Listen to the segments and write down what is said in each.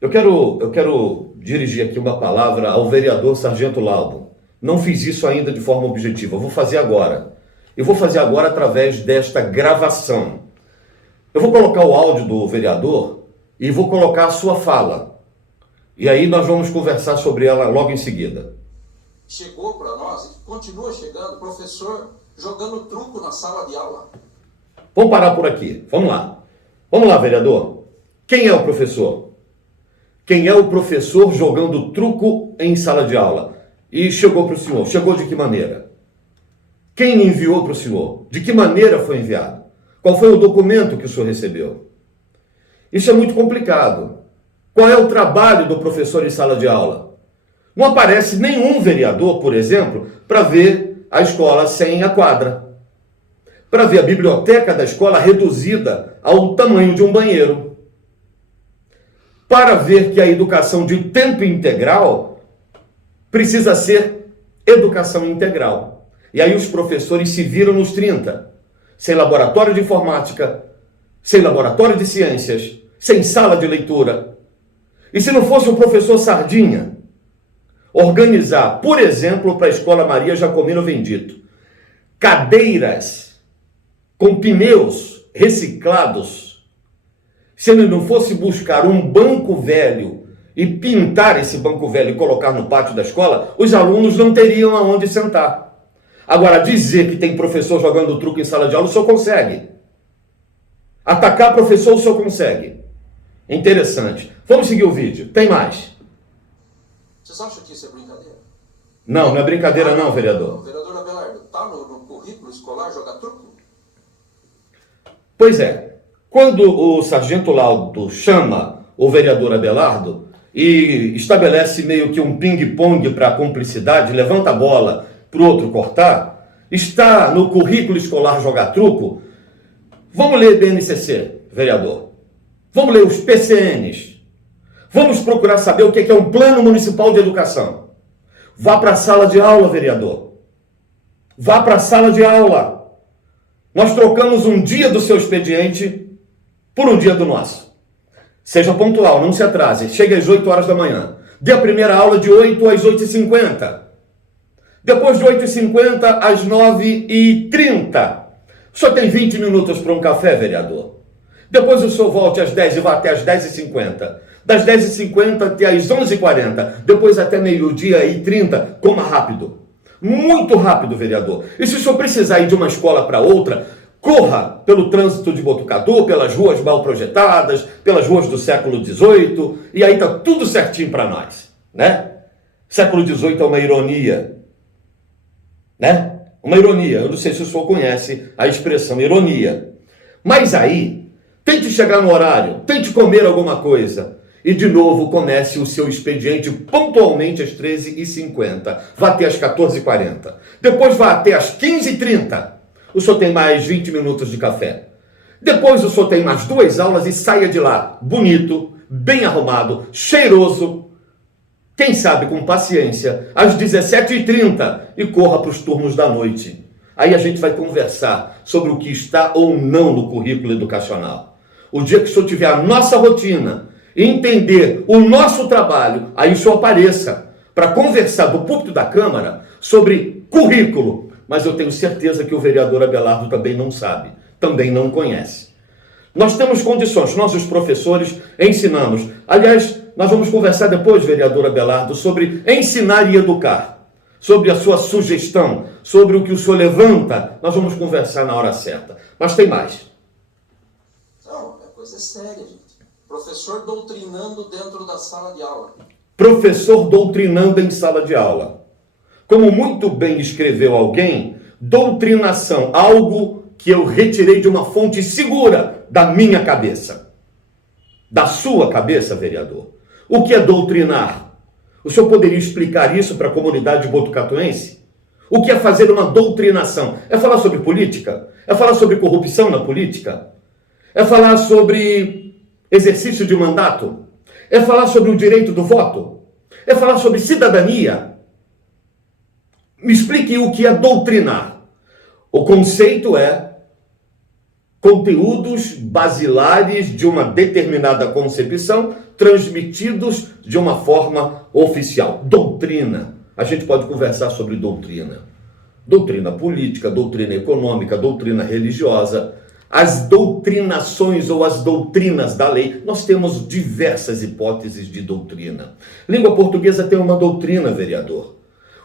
Eu quero dirigir aqui uma palavra ao vereador Sargento Laudo. Não fiz isso ainda de forma objetiva, eu vou fazer agora. Eu vou fazer agora através desta gravação. Eu vou colocar o áudio do vereador e vou colocar a sua fala. E aí nós vamos conversar sobre ela logo em seguida. Chegou para nós e continua chegando, professor jogando truco na sala de aula. Vamos parar por aqui, vamos lá. Vamos lá, vereador. Quem é o professor? Quem é o professor jogando truco em sala de aula? E chegou para o senhor. Chegou de que maneira? Quem enviou para o senhor? De que maneira foi enviado? Qual foi o documento que o senhor recebeu? Isso é muito complicado. Qual é o trabalho do professor em sala de aula? Não aparece nenhum vereador, por exemplo, para ver a escola sem a quadra. Para ver a biblioteca da escola reduzida ao tamanho de um banheiro. Para ver que a educação de tempo integral precisa ser educação integral. E aí os professores se viram nos 30, sem laboratório de informática, sem laboratório de ciências, sem sala de leitura. E se não fosse o professor Sardinha organizar, por exemplo, para a Escola Maria Jacomino Vendito, cadeiras com pneus reciclados, se ele não fosse buscar um banco velho e pintar esse banco velho e colocar no pátio da escola, os alunos não teriam aonde sentar. Agora, dizer que tem professor jogando truque em sala de aula, o senhor consegue. Atacar professor, o senhor consegue. Interessante. Vamos seguir o vídeo. Tem mais. Vocês acham que isso é brincadeira? Não, não é brincadeira não, vereador. Vereador Abelardo, está no currículo escolar jogar truco? Pois é. Quando o Sargento Laudo chama o vereador Abelardo e estabelece meio que um ping-pong para a cumplicidade, levanta a bola para o outro cortar, está no currículo escolar jogar truco. Vamos ler BNCC, vereador. Vamos ler os PCNs. Vamos procurar saber o que é um Plano Municipal de Educação. Vá para a sala de aula, vereador. Vá para a sala de aula. Nós trocamos um dia do seu expediente por um dia do nosso. Seja pontual, não se atrase. Chegue às 8 horas da manhã. Dê a primeira aula de 8 às 8h50. Depois de 8h50 às 9h30. O senhor tem 20 minutos para um café, vereador. Depois o senhor volte às 10 e vá até às 10h50. Das 10h50 até às 11h40. Depois até meio-dia e 30. Coma rápido. Muito rápido, vereador. E se o senhor precisar ir de uma escola para outra, corra pelo trânsito de Botucatu, pelas ruas mal projetadas, pelas ruas do século XVIII, e aí está tudo certinho para nós, né? Século XVIII é uma ironia, né? Uma ironia. Eu não sei se o senhor conhece a expressão ironia. Mas aí, tente chegar no horário, tente comer alguma coisa, e de novo comece o seu expediente pontualmente às 13h50. Vá até às 14h40. Depois vá até às 15h30. O senhor tem mais 20 minutos de café. Depois o senhor tem mais 2 aulas e saia de lá bonito, bem arrumado, cheiroso, quem sabe com paciência, às 17h30 e corra para os turnos da noite. Aí a gente vai conversar sobre o que está ou não no currículo educacional. O dia que o senhor tiver a nossa rotina e entender o nosso trabalho, aí o senhor apareça para conversar do púlpito da Câmara sobre currículo. Mas eu tenho certeza que o vereador Abelardo também não sabe, também não conhece. Nós temos condições, nós os professores ensinamos. Aliás, nós vamos conversar depois, vereador Abelardo, sobre ensinar e educar, sobre a sua sugestão, sobre o que o senhor levanta. Nós vamos conversar na hora certa. Mas tem mais. Não, é coisa séria, gente. Professor doutrinando dentro da sala de aula. Professor doutrinando em sala de aula. Como muito bem escreveu alguém, doutrinação, algo que eu retirei de uma fonte segura da minha cabeça. Da sua cabeça, vereador. O que é doutrinar? O senhor poderia explicar isso para a comunidade botucatuense? O que é fazer uma doutrinação? É falar sobre política? É falar sobre corrupção na política? É falar sobre exercício de mandato? É falar sobre o direito do voto? É falar sobre cidadania? Me explique o que é doutrinar. O conceito é conteúdos basilares de uma determinada concepção transmitidos de uma forma oficial. Doutrina. A gente pode conversar sobre doutrina. Doutrina política, doutrina econômica, doutrina religiosa. As doutrinações ou as doutrinas da lei. Nós temos diversas hipóteses de doutrina. Língua portuguesa tem uma doutrina, vereador.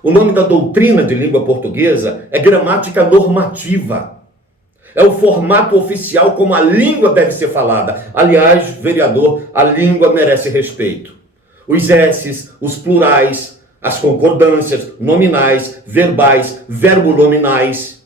O nome da doutrina de língua portuguesa é gramática normativa. É o formato oficial como a língua deve ser falada. Aliás, vereador, a língua merece respeito. Os S's, os plurais, as concordâncias, nominais, verbais, verbonominais.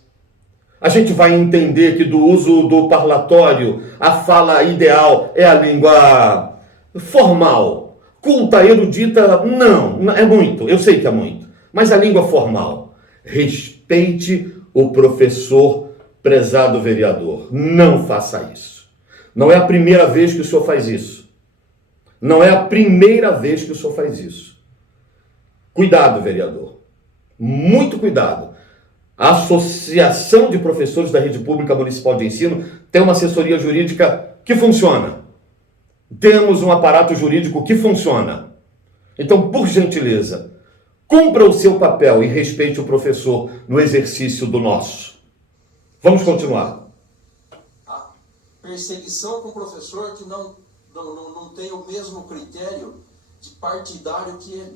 A gente vai entender que do uso do parlatório, a fala ideal é a língua formal. Culta, erudita, não, é muito, eu sei que é muito. Mas a língua formal. Respeite o professor. Prezado vereador, não faça isso. Não é a primeira vez que o senhor faz isso. Não é a primeira vez que o senhor faz isso. Cuidado, vereador. Muito cuidado. A Associação de Professores da Rede Pública Municipal de Ensino tem uma assessoria jurídica que funciona. Temos um aparato jurídico que funciona. Então, por gentileza, cumpra o seu papel e respeite o professor no exercício do nosso. Vamos continuar. A perseguição com o professor que não tem o mesmo critério de partidário que ele.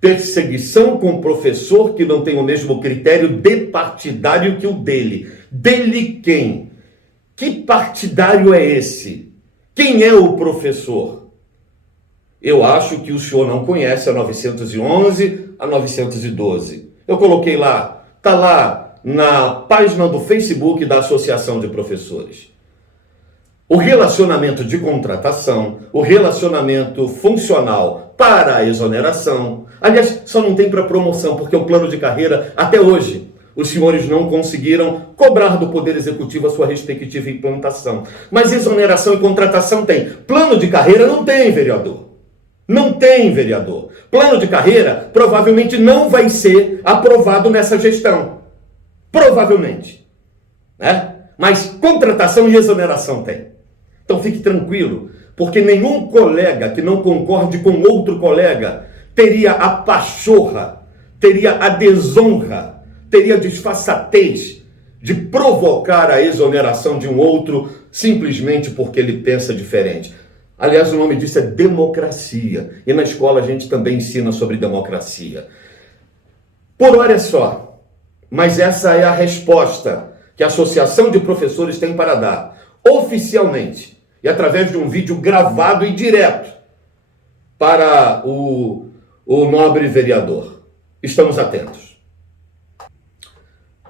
Perseguição com o professor que não tem o mesmo critério de partidário que o dele. Dele quem? Que partidário é esse? Quem é o professor? Eu acho que o senhor não conhece a 911, a 912. Eu coloquei lá, está lá na página do Facebook da Associação de Professores. O relacionamento de contratação, o relacionamento funcional para a exoneração, aliás, só não tem para promoção, porque o plano de carreira, até hoje, os senhores não conseguiram cobrar do Poder Executivo a sua respectiva implantação. Mas exoneração e contratação tem. Plano de carreira não tem, vereador. Não tem, vereador. Plano de carreira provavelmente não vai ser aprovado nessa gestão. Provavelmente. Né? Mas contratação e exoneração tem. Então fique tranquilo, porque nenhum colega que não concorde com outro colega teria a pachorra, teria a desonra, teria a disfarçatez de provocar a exoneração de um outro simplesmente porque ele pensa diferente. Aliás, o nome disso é democracia. E na escola a gente também ensina sobre democracia. Por hora é só. Mas essa é a resposta que a Associação de Professores tem para dar, oficialmente, e através de um vídeo gravado e direto para o nobre vereador. Estamos atentos.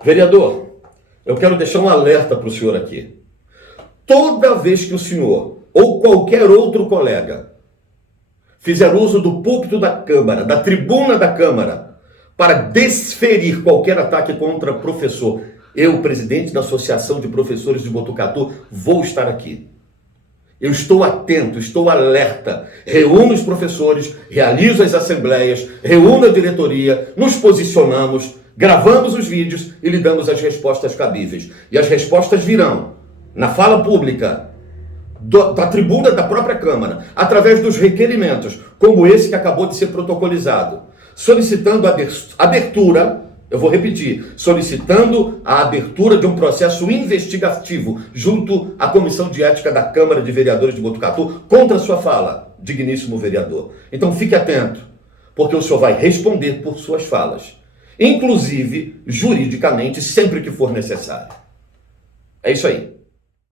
Vereador, eu quero deixar um alerta para o senhor aqui. Toda vez que o senhor ou qualquer outro colega fizer uso do púlpito da Câmara, da tribuna da Câmara, para desferir qualquer ataque contra professor, eu, presidente da Associação de Professores de Botucatu, vou estar aqui. Eu estou atento, estou alerta, reúno os professores, realizo as assembleias, reúno a diretoria, nos posicionamos, gravamos os vídeos e lhe damos as respostas cabíveis. E as respostas virão na fala pública, da tribuna da própria Câmara, através dos requerimentos, como esse que acabou de ser protocolizado, solicitando a abertura, eu vou repetir, solicitando a abertura de um processo investigativo junto à Comissão de Ética da Câmara de Vereadores de Botucatu contra a sua fala, digníssimo vereador. Então fique atento, porque o senhor vai responder por suas falas, inclusive juridicamente, sempre que for necessário. É isso aí.